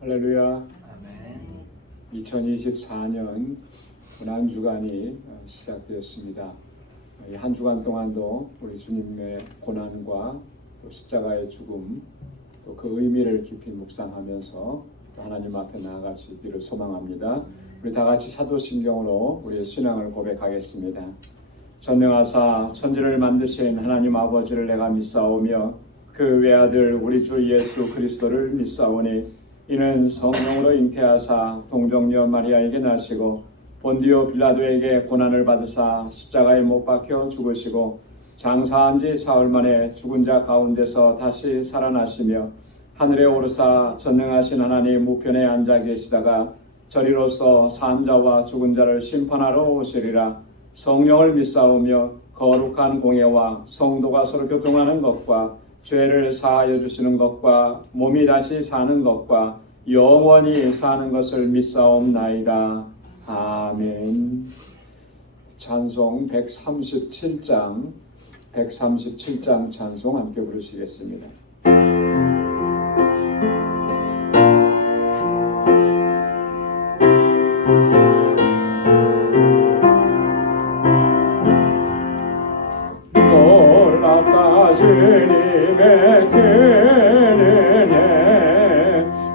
할렐루야. 아멘. 2024년 고난주간이 시작되었습니다. 이 한 주간 동안도 우리 주님의 고난과 또 십자가의 죽음, 또 그 의미를 깊이 묵상하면서 또 하나님 앞에 나아갈 수 있기를 소망합니다. 우리 다 같이 사도신경으로 우리의 신앙을 고백하겠습니다. 전능하사 천지를 만드신 하나님 아버지를 내가 믿사오며 그 외아들 우리 주 예수 그리스도를 믿사오니 이는 성령으로 잉태하사 동정녀 마리아에게 나시고 본디오 빌라도에게 고난을 받으사 십자가에 못 박혀 죽으시고 장사한 지 사흘 만에 죽은 자 가운데서 다시 살아나시며 하늘에 오르사 전능하신 하나님 우편에 앉아 계시다가 저리로서 산 자와 죽은 자를 심판하러 오시리라. 성령을 믿사오며 거룩한 공예와 성도가 서로 교통하는 것과 죄를 사하여 주시는 것과 몸이 다시 사는 것과 영원히 사는 것을 믿사옵나이다. 아멘. 찬송 137장 찬송 함께 부르시겠습니다. 놀랍다 주님의 은혜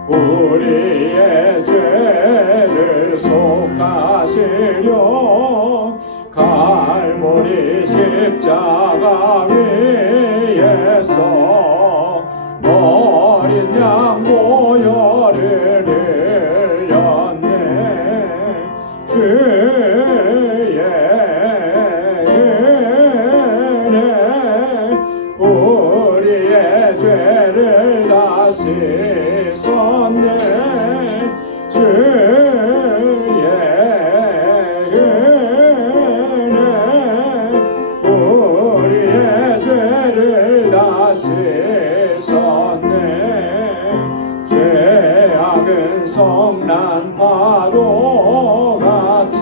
우리의 죄를 속하시려 갈보리 십자가 위에서 어린 양 보혈을 흘렸네. 주의 은혜 우리의 죄를 다 씻었네. 주의 은혜 우리의 죄를 다 씻었네. 죄악은 성난 파도 같이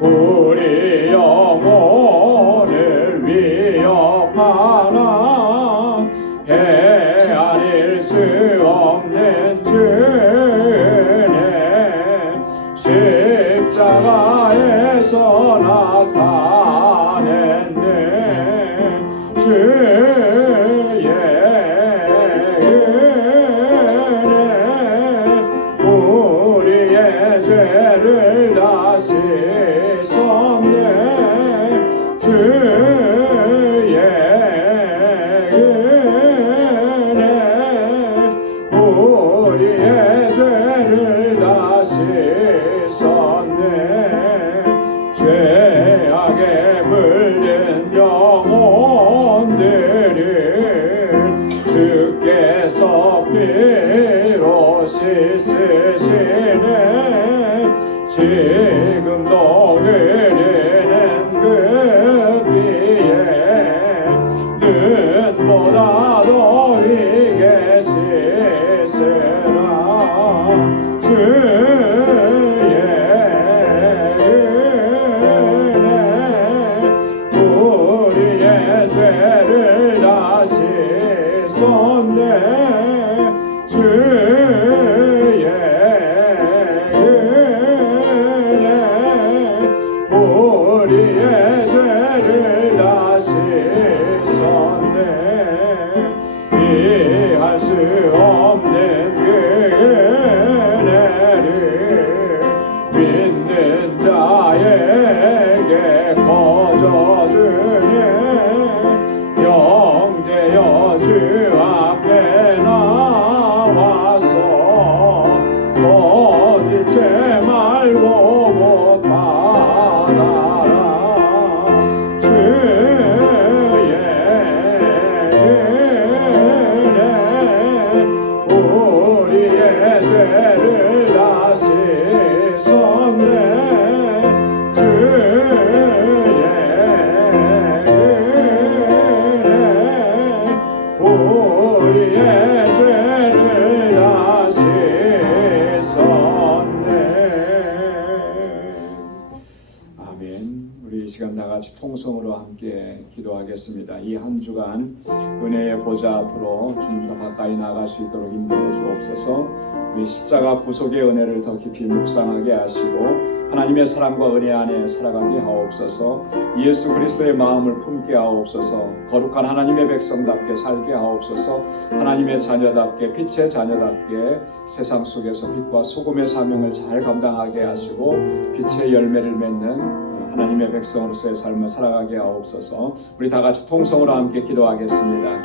우리 영혼을 위협하나 헤아릴 수 없는 주네. 십자가에서 나타냈네. 주의 은혜 우리의 죄를 다 씻었네. 주의 은혜 우리의 죄를 다 씻었네. 죄악에 물든 영혼들을 주께서 피로 씻으시네. 지금도 흐르는 그 피에 눈보다 더 희게 씻으라. 주의 은혜 우리의 죄를 다 씻었네. 주의 은혜 우리의 죄를 다 씻었네. 이해할 수 없는 그 은혜를 믿는 자에게 거저주네. 영되어 주 앞에 나와서 거짓죄 말고 못 받아라. 주의 은혜 우리의 죄를 다 씻었네. 주의 은혜 통성으로 함께 기도하겠습니다. 이 한 주간 은혜의 보좌 앞으로 주님 더 가까이 나아갈 수 있도록 인도해 주옵소서. 우리 십자가 구속의 은혜를 더 깊이 묵상하게 하시고 하나님의 사랑과 은혜 안에 살아가게 하옵소서. 예수 그리스도의 마음을 품게 하옵소서. 거룩한 하나님의 백성답게 살게 하옵소서. 하나님의 자녀답게 빛의 자녀답게 세상 속에서 빛과 소금의 사명을 잘 감당하게 하시고 빛의 열매를 맺는 하나님의 백성으로서의 삶을 살아가게 하옵소서. 우리 다 같이 통성으로 함께 기도하겠습니다.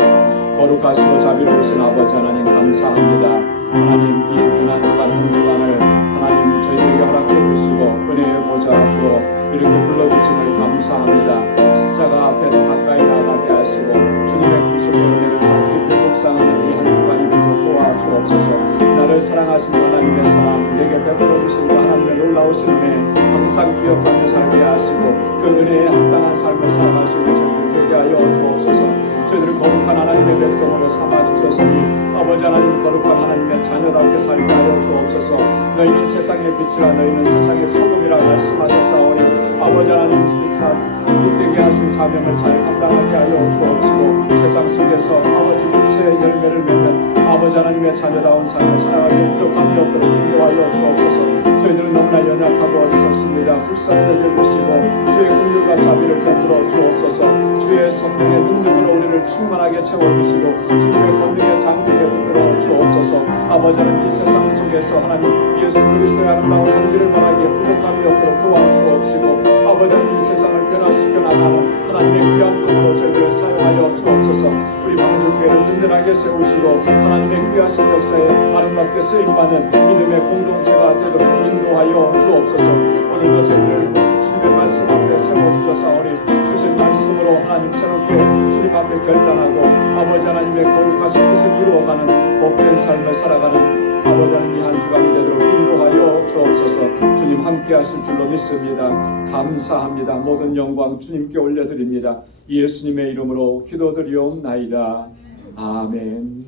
거룩하시고 자비로우신 아버지 하나님 감사합니다. 하나님 이 고난 주간 한 주간을 하나님 저희에게 허락해 주시고 은혜의 보좌 앞으로 이렇게 불러주심을 감사합니다. 십자가 앞에 더 가까이 나가게 하시고 주님의 구속의 은혜를 더 깊이 묵상하는 이 한 주간이 되고 도와주옵소서. 나를 사랑하신 하나님의 사랑, 내게 베풀어 주신 그 하나님의 놀라우신 은혜 항상 기억하며 살게 하시고 그 은혜에 합당한 삶을 살아갈 수 있는 저희를 되게 하여 주옵소서. 저희들을 거룩한 하나님의 백성으로 삼아주셨으니 아버지 하나님 거룩한 하나님의 자녀답게 살게 하여 주옵소서. 너희는 세상의 빛이라 너희는 세상의 소금이라 말씀하셨사오니 아버지 하나님 빛되게 하신 사명을 잘 감당하게 하여 주옵시고 세상 속에서 아버지 빛의 열매를 맺는 아버지 하나님의 자녀다운 삶을 살아가며 부족함이 없도록 인도하여 주옵소서. 저희들은 너무나 연약하고 어리석습니다. 불쌍히 여겨주시고 주의 긍휼과 자비를 베풀어 주옵소서. 주의 성령의 능력으로 우리를 충만하게 채워주시고 주님의 권능의 장중에 붙들어 주옵소서. 아버지 하나님 이 세상 속에서 하나님 예수 그리스도의 아름다운 향기를 바라기에 부족함이 없도록 도와주옵시고 아버지 하나님 이 세상을 변화시켜 나가는 하나님의 귀한 도구로 저희들을 사용하여 주옵소서. 우리 방주교회를 든든하게 세우시고 하나님의 귀하신 역사에 아름답게 쓰임받는 믿음의 공동체가 되도록 인도하여 주옵소서. 오늘도 저희들을 주님의 말씀 앞에 세워주셔서 주신 말씀으로 하나님 새롭게 주님 앞에 결단하고 아버지 하나님의 거룩하신 뜻을 이루어가는 복된 삶을 살아가는 아버지 하나님 이 한 주간이 되도록 인도하여 주옵소서. 주님 함께 하실 줄로 믿습니다. 감사합니다. 모든 영광 주님께 올려드립니다. 예수님의 이름으로 기도드리옵나이다. 아멘.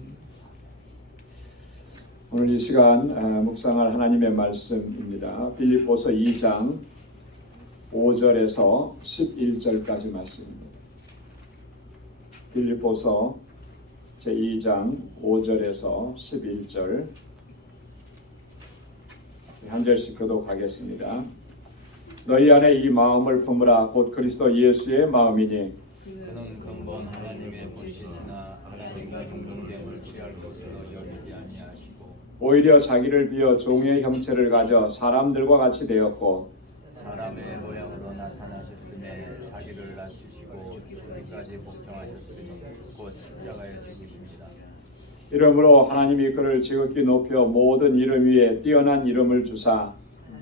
오늘 이 시간 묵상할 하나님의 말씀입니다. 빌립보서 2장 5절에서 11절까지 말씀입니다. 빌립보서 제2장 5절에서 11절 한 절씩 교독하겠습니다. 너희 안에 이 마음을 품으라. 곧 그리스도 예수의 마음이니 그는 근본 하나님의 보시으나 하나님과 동등됨을 취할 것으로 여기지 아니하시고 오히려 자기를 비어 종의 형체를 가져 사람들과 같이 되었고 사람의 모양으로 나타나셨음에 자기를 낮추시고 죽기까지 복종하셨으니 곧 십자가에 죽으십니다. 이러므로 하나님이 그를 지극히 높여 모든 이름 위에 뛰어난 이름을 주사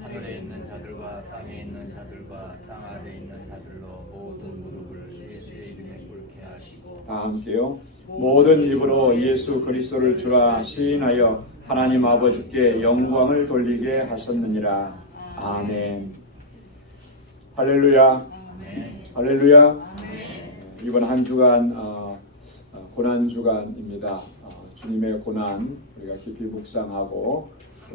하늘에 있는 자들과 땅에 있는 자들과 땅 아래 있는 자들로 모든 무릎을 예수의 이름에 꿇게 하시고 다 함께요. 모든 입으로 예수 그리스도를 주라 시인하여 하나님 아버지께 영광을 돌리게 하셨느니라. 아멘. 할렐루야. 할렐루야. 이번 한 주간 고난 주간입니다. 주님의 고난 우리가 깊이 묵상하고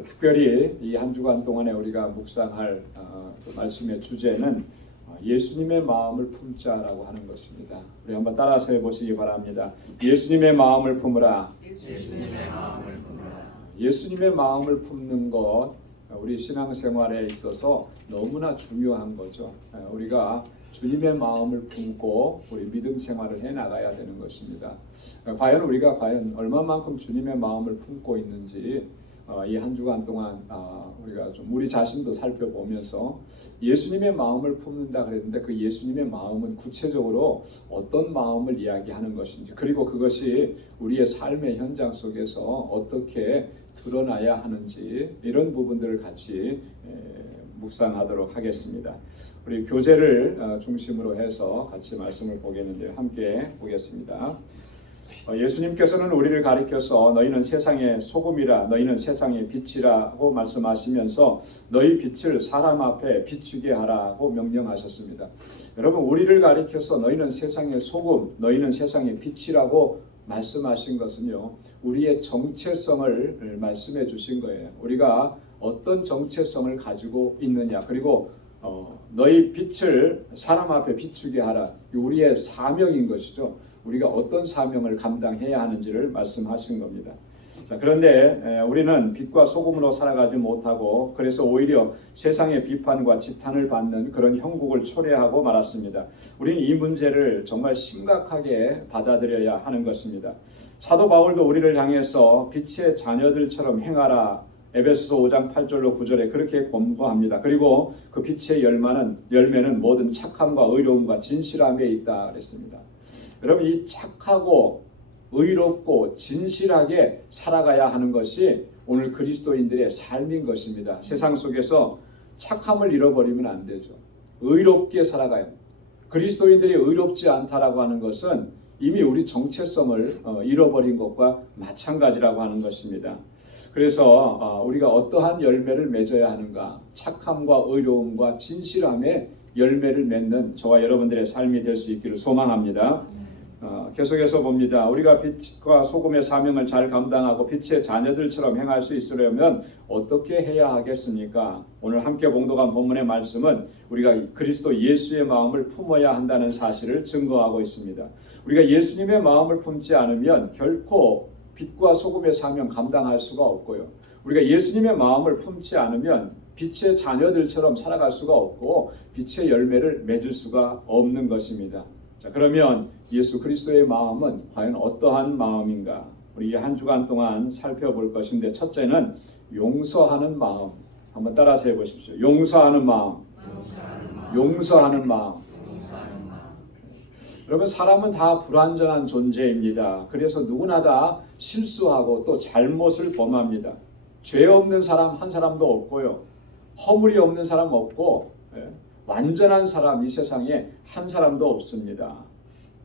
특별히 이 한 주간 동안에 우리가 묵상할 그 말씀의 주제는 예수님의 마음을 품자라고 하는 것입니다. 우리 한번 따라서 해보시기 바랍니다. 예수님의 마음을 품으라. 예수님의 마음을 품으라. 예수님의 마음을 품는 것 우리 신앙생활에 있어서 너무나 중요한 거죠. 우리가 주님의 마음을 품고 우리 믿음 생활을 해나가야 되는 것입니다. 과연 우리가 얼마만큼 주님의 마음을 품고 있는지 이 한 주간 동안 우리가 좀 우리 자신도 살펴보면서 예수님의 마음을 품는다 그랬는데 그 예수님의 마음은 구체적으로 어떤 마음을 이야기하는 것인지 그리고 그것이 우리의 삶의 현장 속에서 어떻게 드러나야 하는지 이런 부분들을 같이 묵상하도록 하겠습니다. 우리 교제를 중심으로 해서 같이 말씀을 보겠는데요. 함께 보겠습니다. 예수님께서는 우리를 가리켜서 너희는 세상의 소금이라 너희는 세상의 빛이라고 말씀하시면서 너희 빛을 사람 앞에 비추게 하라고 명령하셨습니다. 여러분 우리를 가리켜서 너희는 세상의 소금, 너희는 세상의 빛이라고 말씀하신 것은요. 우리의 정체성을 말씀해 주신 거예요. 우리가 어떤 정체성을 가지고 있느냐 그리고 너희 빛을 사람 앞에 비추게 하라. 우리의 사명인 것이죠. 우리가 어떤 사명을 감당해야 하는지를 말씀하신 겁니다. 자, 그런데 우리는 빛과 소금으로 살아가지 못하고 그래서 오히려 세상의 비판과 지탄을 받는 그런 형국을 초래하고 말았습니다. 우리는 이 문제를 정말 심각하게 받아들여야 하는 것입니다. 사도 바울도 우리를 향해서 빛의 자녀들처럼 행하라. 에베소서 5장 8절로 9절에 그렇게 권고합니다. 그리고 그 빛의 열매는 모든 착함과 의로움과 진실함에 있다 그랬습니다. 여러분, 이 착하고 의롭고 진실하게 살아가야 하는 것이 오늘 그리스도인들의 삶인 것입니다. 세상 속에서 착함을 잃어버리면 안 되죠. 의롭게 살아가야 합니다. 그리스도인들이 의롭지 않다라고 하는 것은 이미 우리 정체성을 잃어버린 것과 마찬가지라고 하는 것입니다. 그래서 우리가 어떠한 열매를 맺어야 하는가? 착함과 의로움과 진실함의 열매를 맺는 저와 여러분들의 삶이 될 수 있기를 소망합니다. 계속해서 봅니다. 우리가 빛과 소금의 사명을 잘 감당하고 빛의 자녀들처럼 행할 수 있으려면 어떻게 해야 하겠습니까? 오늘 함께 봉독한 본문의 말씀은 우리가 그리스도 예수의 마음을 품어야 한다는 사실을 증거하고 있습니다. 우리가 예수님의 마음을 품지 않으면 결코 빛과 소금의 사명 감당할 수가 없고요. 우리가 예수님의 마음을 품지 않으면 빛의 자녀들처럼 살아갈 수가 없고 빛의 열매를 맺을 수가 없는 것입니다. 자, 그러면 예수 그리스도의 마음은 과연 어떠한 마음인가? 우리 한 주간 동안 살펴볼 것인데, 첫째는 용서하는 마음. 한번 따라서 해보십시오. 용서하는 마음. 용서하는 마음. 여러분, 사람은 다 불완전한 존재입니다. 그래서 누구나 다 실수하고 또 잘못을 범합니다. 죄 없는 사람 한 사람도 없고요. 허물이 없는 사람 없고, 완전한 사람 이 세상에 한 사람도 없습니다.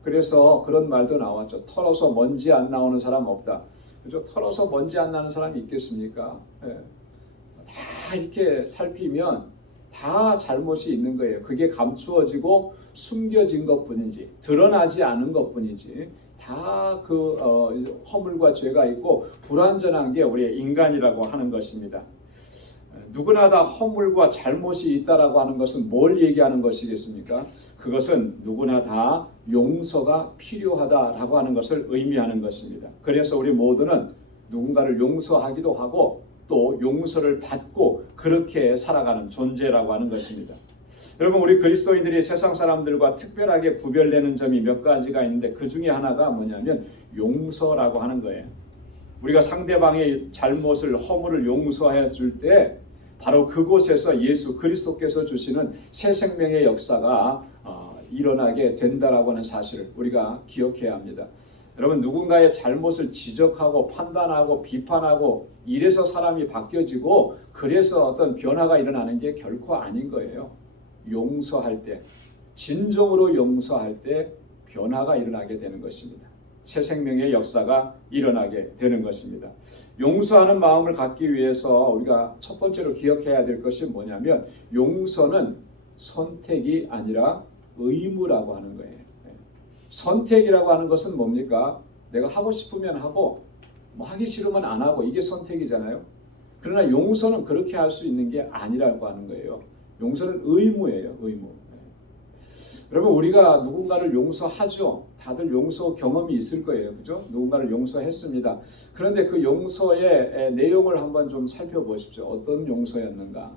그래서 그런 말도 나왔죠. 털어서 먼지 안 나오는 사람 없다. 그죠? 털어서 먼지 안 나는 사람이 있겠습니까? 다 이렇게 살피면 다 잘못이 있는 거예요. 그게 감추어지고 숨겨진 것뿐이지, 드러나지 않은 것뿐이지, 다 그 허물과 죄가 있고 불완전한 게 우리의 인간이라고 하는 것입니다. 누구나 다 허물과 잘못이 있다라고 하는 것은 뭘 얘기하는 것이겠습니까? 그것은 누구나 다 용서가 필요하다라고 하는 것을 의미하는 것입니다. 그래서 우리 모두는 누군가를 용서하기도 하고 또 용서를 받고 그렇게 살아가는 존재라고 하는 것입니다. 여러분, 우리 그리스도인들이 세상 사람들과 특별하게 구별되는 점이 몇 가지가 있는데 그 중에 하나가 뭐냐면 용서라고 하는 거예요. 우리가 상대방의 잘못을, 허물을 용서해 줄 때 바로 그곳에서 예수 그리스도께서 주시는 새 생명의 역사가 일어나게 된다라고 하는 사실을 우리가 기억해야 합니다. 여러분, 누군가의 잘못을 지적하고 판단하고 비판하고 이래서 사람이 바뀌어지고 그래서 어떤 변화가 일어나는 게 결코 아닌 거예요. 용서할 때, 진정으로 용서할 때 변화가 일어나게 되는 것입니다. 새 생명의 역사가 일어나게 되는 것입니다. 용서하는 마음을 갖기 위해서 우리가 첫 번째로 기억해야 될 것이 뭐냐면 용서는 선택이 아니라 의무라고 하는 거예요. 선택이라고 하는 것은 뭡니까? 내가 하고 싶으면 하고 뭐 하기 싫으면 안 하고, 이게 선택이잖아요. 그러나 용서는 그렇게 할 수 있는 게 아니라고 하는 거예요. 용서는 의무예요. 의무. 여러분, 우리가 누군가를 용서하죠. 다들 용서 경험이 있을 거예요. 그죠? 누군가를 용서했습니다. 그런데 그 용서의 내용을 한번 좀 살펴보십시오. 어떤 용서였는가?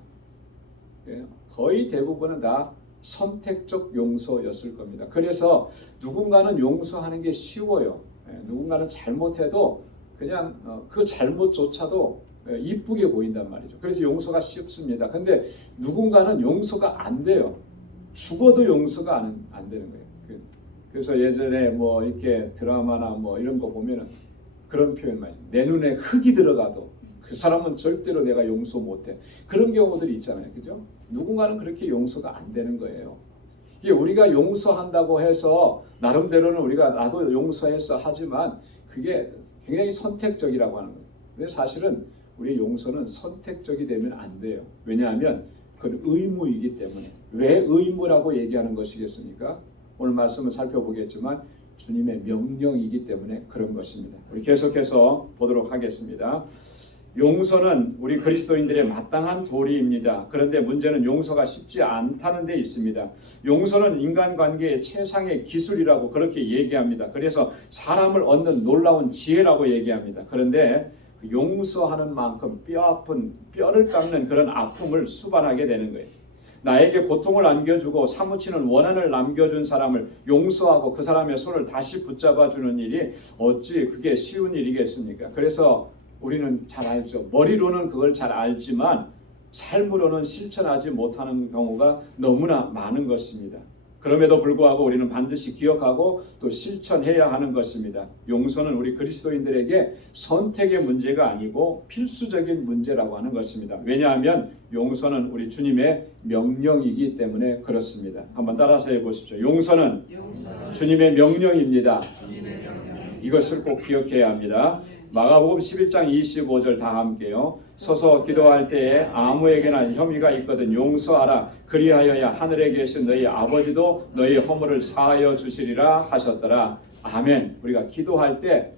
거의 대부분은 다 선택적 용서였을 겁니다. 그래서 누군가는 용서하는 게 쉬워요. 누군가는 잘못해도 그냥 그 잘못조차도 이쁘게 보인단 말이죠. 그래서 용서가 쉽습니다. 근데 누군가는 용서가 안 돼요. 죽어도 용서가 안 되는 거예요. 그래서 예전에 뭐 이렇게 드라마나 뭐 이런 거 보면은 그런 표현 많이, 내 눈에 흙이 들어가도 그 사람은 절대로 내가 용서 못해. 그런 경우들이 있잖아요. 그죠? 누군가는 그렇게 용서가 안 되는 거예요. 이게 우리가 용서한다고 해서 나름대로는 우리가 나도 용서했어 하지만 그게 굉장히 선택적이라고 하는 거예요. 근데 사실은 우리의 용서는 선택적이 되면 안 돼요. 왜냐하면 그건 의무이기 때문에. 왜 의무라고 얘기하는 것이겠습니까? 오늘 말씀을 살펴보겠지만 주님의 명령이기 때문에 그런 것입니다. 우리 계속해서 보도록 하겠습니다. 용서는 우리 그리스도인들의 마땅한 도리입니다. 그런데 문제는 용서가 쉽지 않다는 데 있습니다. 용서는 인간관계의 최상의 기술이라고 그렇게 얘기합니다. 그래서 사람을 얻는 놀라운 지혜라고 얘기합니다. 그런데 용서하는 만큼 뼈아픈 뼈를 깎는 그런 아픔을 수반하게 되는 거예요. 나에게 고통을 안겨주고 사무치는 원한을 남겨준 사람을 용서하고 그 사람의 손을 다시 붙잡아주는 일이 어찌 그게 쉬운 일이겠습니까? 그래서 우리는 잘 알죠. 머리로는 그걸 잘 알지만 삶으로는 실천하지 못하는 경우가 너무나 많은 것입니다. 그럼에도 불구하고 우리는 반드시 기억하고 또 실천해야 하는 것입니다. 용서는 우리 그리스도인들에게 선택의 문제가 아니고 필수적인 문제라고 하는 것입니다. 왜냐하면 용서는 우리 주님의 명령이기 때문에 그렇습니다. 한번 따라서 해보십시오. 용서는 주님의 명령입니다. 이것을 꼭 기억해야 합니다. 마가복음 11장 25절 다 함께요. 서서 기도할 때에 아무에게나 혐의가 있거든 용서하라. 그리하여야 하늘에 계신 너희 아버지도 너희 허물을 사하여 주시리라 하셨더라. 아멘. 우리가 기도할 때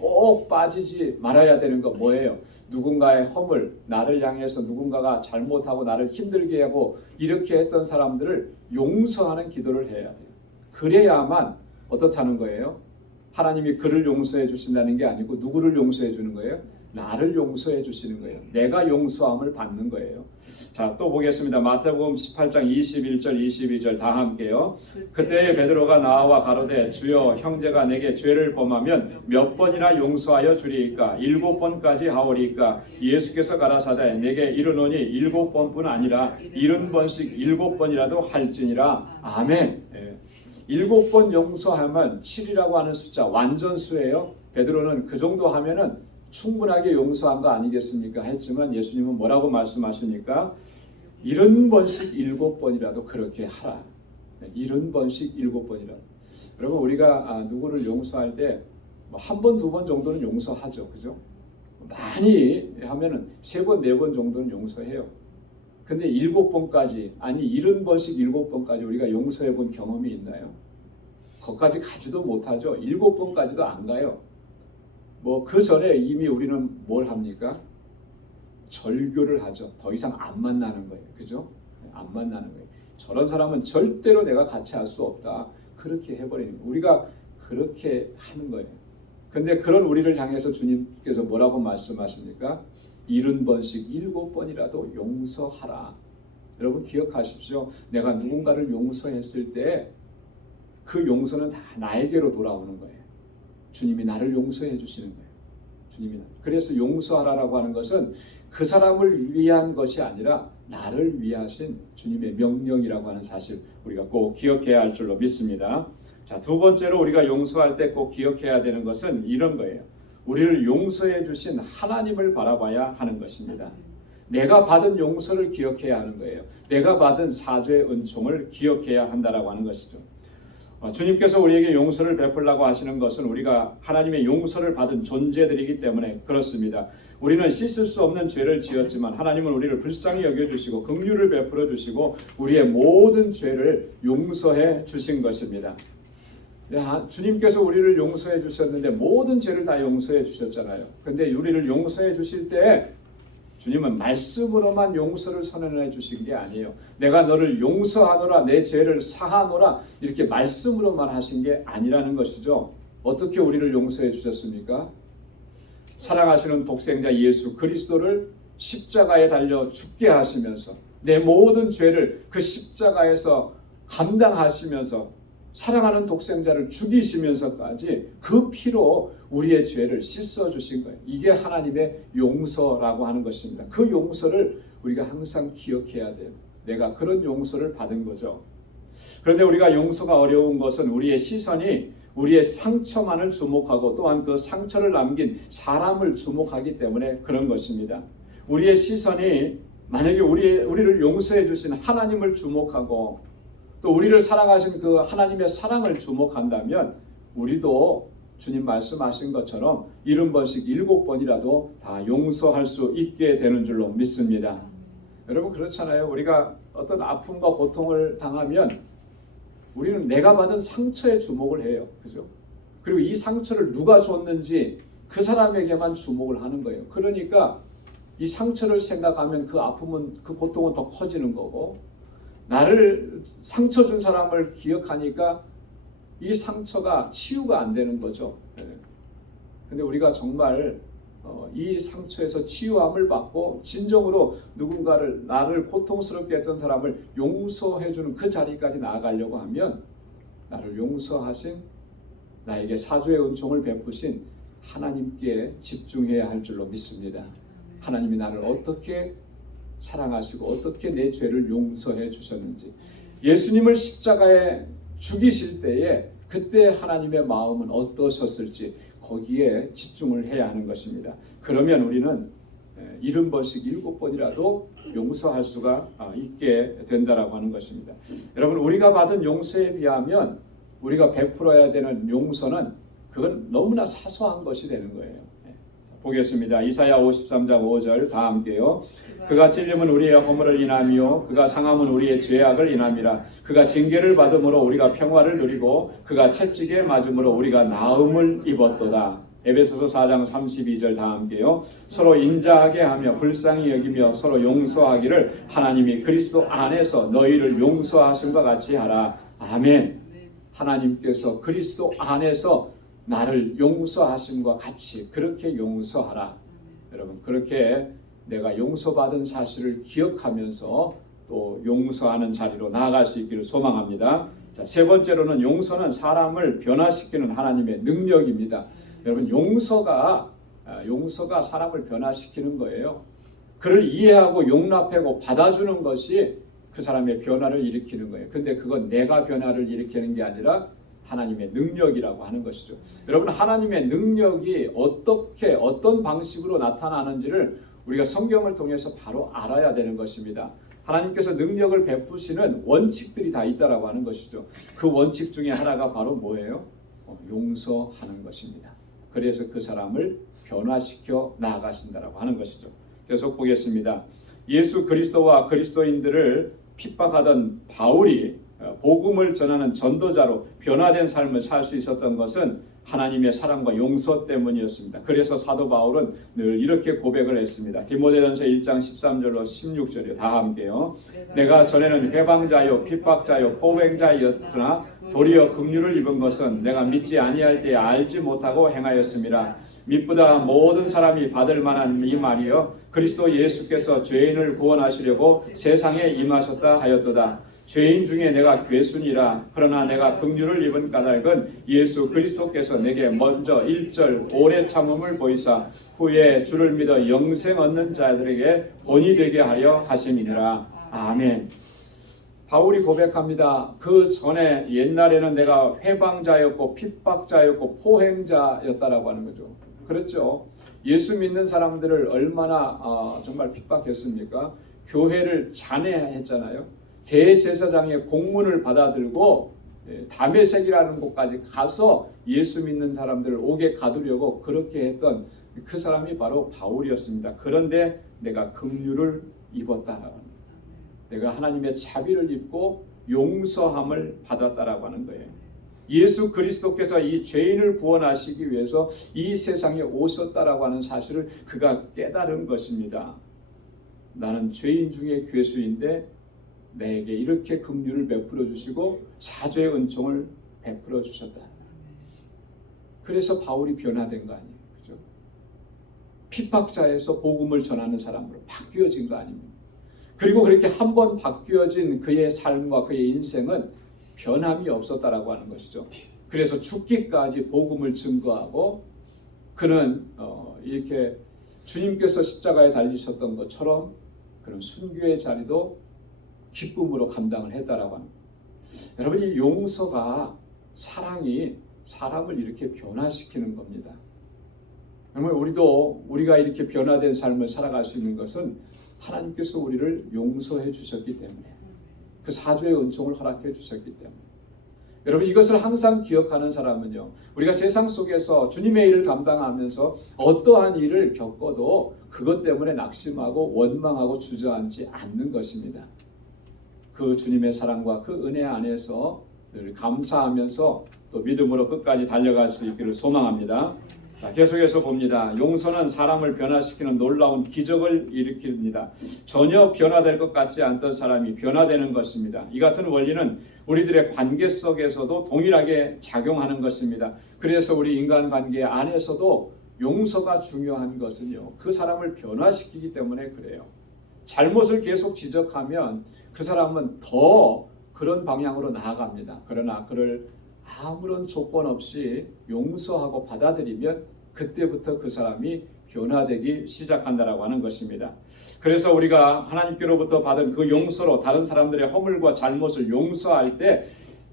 꼭 빠지지 말아야 되는 거 뭐예요? 누군가의 허물, 나를 향해서 누군가가 잘못하고 나를 힘들게 하고 이렇게 했던 사람들을 용서하는 기도를 해야 돼요. 그래야만 어떻다는 거예요? 하나님이 그를 용서해 주신다는 게 아니고 누구를 용서해 주는 거예요? 나를 용서해 주시는 거예요. 내가 용서함을 받는 거예요. 자, 또 보겠습니다. 마태복음 18장 21절 22절 다 함께요. 그때에 베드로가 나와 가로되 주여 형제가 내게 죄를 범하면 몇 번이나 용서하여 주리이까? 7번까지 하오리이까? 예수께서 가라사대 내게 이르노니 7번뿐 아니라 70번씩 7번이라도 할지니라. 아멘. 7번 용서하면 7이라고 하는 숫자 완전수예요. 베드로는 그 정도 하면은 충분하게 용서한 거 아니겠습니까? 했지만 예수님은 뭐라고 말씀하십니까? 70번씩 7번이라도 그렇게 하라. 70번씩 7번이라도. 여러분 우리가 누구를 용서할 때 한 번, 두 번 정도는 용서하죠. 그죠? 많이 하면은 3번, 4번 정도는 용서해요. 근데 7번까지 아니 70번씩 7번까지 우리가 용서해 본 경험이 있나요? 거기까지 가지도 못하죠. 7번까지도 안 가요. 뭐 그 전에 이미 우리는 뭘 합니까? 절교를 하죠. 더 이상 안 만나는 거예요. 그죠? 안 만나는 거예요. 저런 사람은 절대로 내가 같이 할 수 없다. 그렇게 해버리는 거예요. 우리가 그렇게 하는 거예요. 근데 그런 우리를 향해서 주님께서 뭐라고 말씀하십니까? 70번씩 7번이라도 용서하라. 여러분 기억하십시오. 내가 누군가를 용서했을 때 그 용서는 다 나에게로 돌아오는 거예요. 주님이 나를 용서해 주시는 거예요. 주님이 그래서 용서하라라고 하는 것은 그 사람을 위한 것이 아니라 나를 위하신 주님의 명령이라고 하는 사실 우리가 꼭 기억해야 할 줄로 믿습니다. 자, 두 번째로 우리가 용서할 때 꼭 기억해야 되는 것은 이런 거예요. 우리를 용서해 주신 하나님을 바라봐야 하는 것입니다. 내가 받은 용서를 기억해야 하는 거예요. 내가 받은 사죄의 은총을 기억해야 한다라고 하는 것이죠. 주님께서 우리에게 용서를 베풀라고 하시는 것은 우리가 하나님의 용서를 받은 존재들이기 때문에 그렇습니다. 우리는 씻을 수 없는 죄를 지었지만 하나님은 우리를 불쌍히 여겨주시고 긍휼을 베풀어 주시고 우리의 모든 죄를 용서해 주신 것입니다. 주님께서 우리를 용서해 주셨는데 모든 죄를 다 용서해 주셨잖아요. 근데 우리를 용서해 주실 때 주님은 말씀으로만 용서를 선언해 주신 게 아니에요. 내가 너를 용서하노라, 내 죄를 사하노라 이렇게 말씀으로만 하신 게 아니라는 것이죠. 어떻게 우리를 용서해 주셨습니까? 사랑하시는 독생자 예수 그리스도를 십자가에 달려 죽게 하시면서 내 모든 죄를 그 십자가에서 감당하시면서 사랑하는 독생자를 죽이시면서까지 그 피로 우리의 죄를 씻어주신 거예요. 이게 하나님의 용서라고 하는 것입니다. 그 용서를 우리가 항상 기억해야 돼요. 내가 그런 용서를 받은 거죠. 그런데 우리가 용서가 어려운 것은 우리의 시선이 우리의 상처만을 주목하고 또한 그 상처를 남긴 사람을 주목하기 때문에 그런 것입니다. 우리의 시선이 만약에 우리를 용서해 주신 하나님을 주목하고 또 우리를 사랑하신 그 하나님의 사랑을 주목한다면 우리도 주님 말씀하신 것처럼 70번씩 7번이라도 다 용서할 수 있게 되는 줄로 믿습니다. 여러분 그렇잖아요. 우리가 어떤 아픔과 고통을 당하면 우리는 내가 받은 상처에 주목을 해요. 그죠? 그리고 이 상처를 누가 줬는지 그 사람에게만 주목을 하는 거예요. 그러니까 이 상처를 생각하면 그 아픔은, 그 고통은 더 커지는 거고, 나를 상처 준 사람을 기억하니까 이 상처가 치유가 안 되는 거죠. 근데 우리가 정말 이 상처에서 치유함을 받고 진정으로 누군가를, 나를 고통스럽게 했던 사람을 용서해주는 그 자리까지 나아가려고 하면 나를 용서하신, 나에게 사죄의 은총을 베푸신 하나님께 집중해야 할 줄로 믿습니다. 하나님이 나를 어떻게 사랑하시고 어떻게 내 죄를 용서해 주셨는지, 예수님을 십자가에 죽이실 때에 그때 하나님의 마음은 어떠셨을지 거기에 집중을 해야 하는 것입니다. 그러면 우리는 70번씩 7번이라도 용서할 수가 있게 된다라고 하는 것입니다. 여러분, 우리가 받은 용서에 비하면 우리가 베풀어야 되는 용서는 그건 너무나 사소한 것이 되는 거예요. 보겠습니다. 이사야 53장 5절 다 함께요. 그가 찔림은 우리의 허물을 인하며 그가 상함은 우리의 죄악을 인함이라. 그가 징계를 받음으로 우리가 평화를 누리고 그가 채찍에 맞음으로 우리가 나음을 입었도다. 에베소서 4장 32절 다 함께요. 서로 인자하게 하며 불쌍히 여기며 서로 용서하기를 하나님이 그리스도 안에서 너희를 용서하심과 같이 하라. 아멘. 하나님께서 그리스도 안에서 나를 용서하심과 같이 그렇게 용서하라. 여러분, 그렇게 내가 용서받은 사실을 기억하면서 또 용서하는 자리로 나아갈 수 있기를 소망합니다. 자, 세 번째로는 용서는 사람을 변화시키는 하나님의 능력입니다. 여러분, 용서가 사람을 변화시키는 거예요. 그를 이해하고 용납하고 받아주는 것이 그 사람의 변화를 일으키는 거예요. 근데 그건 내가 변화를 일으키는 게 아니라 하나님의 능력이라고 하는 것이죠. 여러분, 하나님의 능력이 어떤 방식으로 나타나는지를 우리가 성경을 통해서 바로 알아야 되는 것입니다. 하나님께서 능력을 베푸시는 원칙들이 다 있다라고 하는 것이죠. 그 원칙 중에 하나가 바로 뭐예요? 용서하는 것입니다. 그래서 그 사람을 변화시켜 나아가신다라고 하는 것이죠. 계속 보겠습니다. 예수 그리스도와 그리스도인들을 핍박하던 바울이 복음을 전하는 전도자로 변화된 삶을 살 수 있었던 것은 하나님의 사랑과 용서 때문이었습니다. 그래서 사도 바울은 늘 이렇게 고백을 했습니다. 디모데전서 1장 13절로 16절이요. 다 함께요. 내가 전에는 회방자요 핍박자요 포행자였으나 도리어 긍휼을 입은 것은 내가 믿지 아니할 때에 알지 못하고 행하였음이라. 믿보다 모든 사람이 받을 만한 이 말이요 그리스도 예수께서 죄인을 구원하시려고 세상에 임하셨다 하였도다. 죄인 중에 내가 괴순이라. 그러나 내가 긍휼을 입은 까닭은 예수 그리스도께서 내게 먼저 1절 오래 참음을 보이사 후에 주를 믿어 영생 얻는 자들에게 본이 되게 하려 하심이니라. 아멘. 바울이 고백합니다. 그 전에 옛날에는 내가 회방자였고 핍박자였고 포행자였다라고 하는 거죠. 그렇죠. 예수 믿는 사람들을 얼마나 정말 핍박했습니까? 교회를 잔해했잖아요. 대제사장의 공문을 받아들고 다메섹이라는 곳까지 가서 예수 믿는 사람들을 옥에 가두려고 그렇게 했던 그 사람이 바로 바울이었습니다. 그런데 내가 긍휼을 입었다라고 합니다. 내가 하나님의 자비를 입고 용서함을 받았다라고 하는 거예요. 예수 그리스도께서 이 죄인을 구원하시기 위해서 이 세상에 오셨다라고 하는 사실을 그가 깨달은 것입니다. 나는 죄인 중에 괴수인데 내게 이렇게 긍휼을 베풀어 주시고 사죄의 은총을 베풀어 주셨다. 그래서 바울이 변화된 거 아니에요. 그죠? 핍박자에서 복음을 전하는 사람으로 바뀌어진 거 아닙니까? 그리고 그렇게 한번 바뀌어진 그의 삶과 그의 인생은 변함이 없었다라고 하는 것이죠. 그래서 죽기까지 복음을 증거하고 그는 이렇게 주님께서 십자가에 달리셨던 것처럼 그런 순교의 자리도 기쁨으로 감당을 했다라고 합니다. 여러분, 이 용서가, 사랑이 사람을 이렇게 변화시키는 겁니다. 정말 우리가 이렇게 변화된 삶을 살아갈 수 있는 것은 하나님께서 우리를 용서해 주셨기 때문에, 그 사죄의 은총을 허락해 주셨기 때문에. 여러분, 이것을 항상 기억하는 사람은요, 우리가 세상 속에서 주님의 일을 감당하면서 어떠한 일을 겪어도 그것 때문에 낙심하고 원망하고 주저앉지 않는 것입니다. 그 주님의 사랑과 그 은혜 안에서 늘 감사하면서 또 믿음으로 끝까지 달려갈 수 있기를 소망합니다. 자, 계속해서 봅니다. 용서는 사람을 변화시키는 놀라운 기적을 일으킵니다. 전혀 변화될 것 같지 않던 사람이 변화되는 것입니다. 이 같은 원리는 우리들의 관계 속에서도 동일하게 작용하는 것입니다. 그래서 우리 인간관계 안에서도 용서가 중요한 것은요, 그 사람을 변화시키기 때문에 그래요. 잘못을 계속 지적하면 그 사람은 더 그런 방향으로 나아갑니다. 그러나 그를 아무런 조건 없이 용서하고 받아들이면 그때부터 그 사람이 변화되기 시작한다라고 하는 것입니다. 그래서 우리가 하나님께로부터 받은 그 용서로 다른 사람들의 허물과 잘못을 용서할 때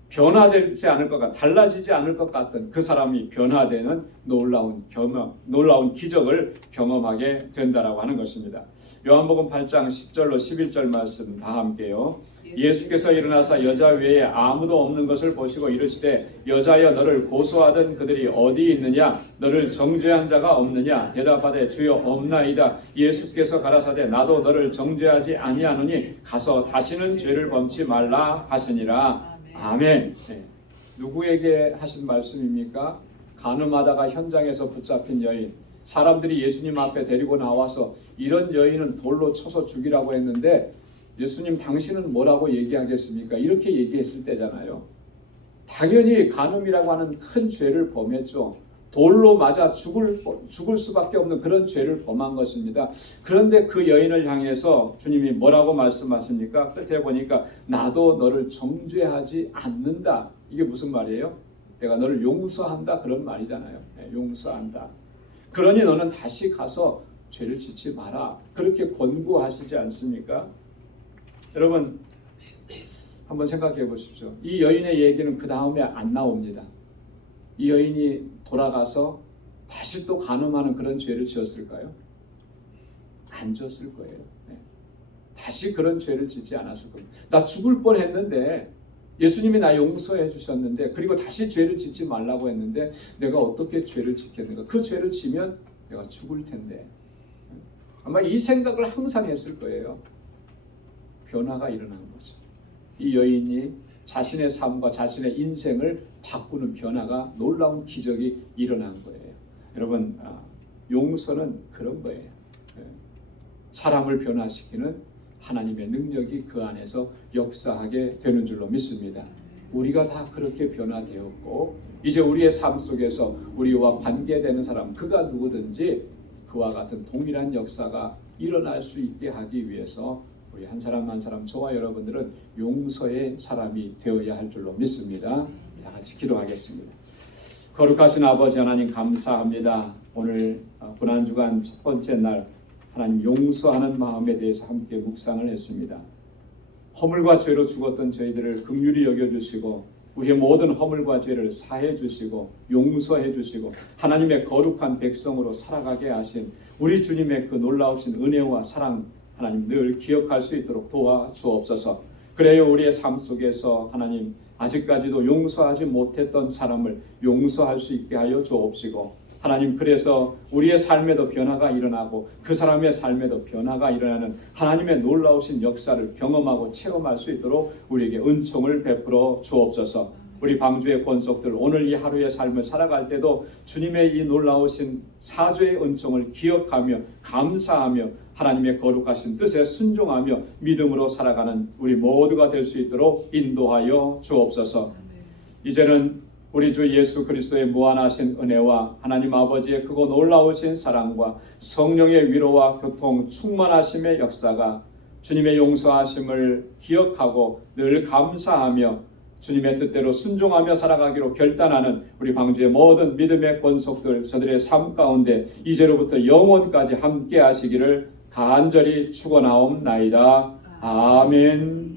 변화되지 않을 것 같, 달라지지 않을 것 같던 그 사람이 변화되는 놀라운 기적을 경험하게 된다라고 하는 것입니다. 요한복음 8장 10절로 11절 말씀 다 함께요. 예수께서 일어나사 여자 외에 아무도 없는 것을 보시고 이르시되 여자여 너를 고소하던 그들이 어디 있느냐 너를 정죄한 자가 없느냐 대답하되 주여 없나이다. 예수께서 가라사대 나도 너를 정죄하지 아니하노니 가서 다시는 죄를 범치 말라 하시니라. 아멘. 네. 누구에게 하신 말씀입니까? 간음하다가 현장에서 붙잡힌 여인, 사람들이 예수님 앞에 데리고 나와서 이런 여인은 돌로 쳐서 죽이라고 했는데 예수님 당신은 뭐라고 얘기하겠습니까? 이렇게 얘기했을 때잖아요. 당연히 간음이라고 하는 큰 죄를 범했죠. 돌로 맞아 죽을 수밖에 없는 그런 죄를 범한 것입니다. 그런데 그 여인을 향해서 주님이 뭐라고 말씀하십니까? 끝에 보니까 나도 너를 정죄하지 않는다. 이게 무슨 말이에요? 내가 너를 용서한다 그런 말이잖아요. 용서한다. 그러니 너는 다시 가서 죄를 짓지 마라. 그렇게 권고하시지 않습니까? 여러분 한번 생각해 보십시오. 이 여인의 얘기는 그 다음에 안 나옵니다. 이 여인이 돌아가서 다시 또 간음하는 그런 죄를 지었을까요? 안 지었을 거예요. 다시 그런 죄를 짓지 않았을 겁니다. 나 죽을 뻔했는데 예수님이 나 용서해 주셨는데 그리고 다시 죄를 짓지 말라고 했는데 내가 어떻게 죄를 짓겠는가? 그 죄를 지면 내가 죽을 텐데. 아마 이 생각을 항상 했을 거예요. 변화가 일어나는 거죠. 이 여인이 자신의 삶과 자신의 인생을 바꾸는 변화가 놀라운 기적이 일어난 거예요. 여러분 용서는 그런 거예요. 사람을 변화시키는 하나님의 능력이 그 안에서 역사하게 되는 줄로 믿습니다. 우리가 다 그렇게 변화되었고 이제 우리의 삶 속에서 우리와 관계되는 사람 그가 누구든지 그와 같은 동일한 역사가 일어날 수 있게 하기 위해서 우리 한 사람 한 사람 저와 여러분들은 용서의 사람이 되어야 할 줄로 믿습니다. 다 같이 기도하겠습니다. 거룩하신 아버지 하나님 감사합니다. 오늘 고난주간 첫 번째 날 하나님 용서하는 마음에 대해서 함께 묵상을 했습니다. 허물과 죄로 죽었던 저희들을 긍휼히 여겨주시고 우리의 모든 허물과 죄를 사해 주시고 용서해 주시고 하나님의 거룩한 백성으로 살아가게 하신 우리 주님의 그 놀라우신 은혜와 사랑 하나님 늘 기억할 수 있도록 도와주옵소서. 그래요 우리의 삶 속에서 하나님 아직까지도 용서하지 못했던 사람을 용서할 수 있게 하여 주옵시고 하나님 그래서 우리의 삶에도 변화가 일어나고 그 사람의 삶에도 변화가 일어나는 하나님의 놀라우신 역사를 경험하고 체험할 수 있도록 우리에게 은총을 베풀어 주옵소서. 우리 방주의 권속들 오늘 이 하루의 삶을 살아갈 때도 주님의 이 놀라우신 사죄의 은총을 기억하며 감사하며 하나님의 거룩하신 뜻에 순종하며 믿음으로 살아가는 우리 모두가 될 수 있도록 인도하여 주옵소서. 이제는 우리 주 예수 그리스도의 무한하신 은혜와 하나님 아버지의 크고 놀라우신 사랑과 성령의 위로와 교통 충만하심의 역사가 주님의 용서하심을 기억하고 늘 감사하며 주님의 뜻대로 순종하며 살아가기로 결단하는 우리 방주의 모든 믿음의 권속들 저들의 삶 가운데 이제로부터 영원까지 함께 하시기를 간절히 축원하옵나이다. 아멘.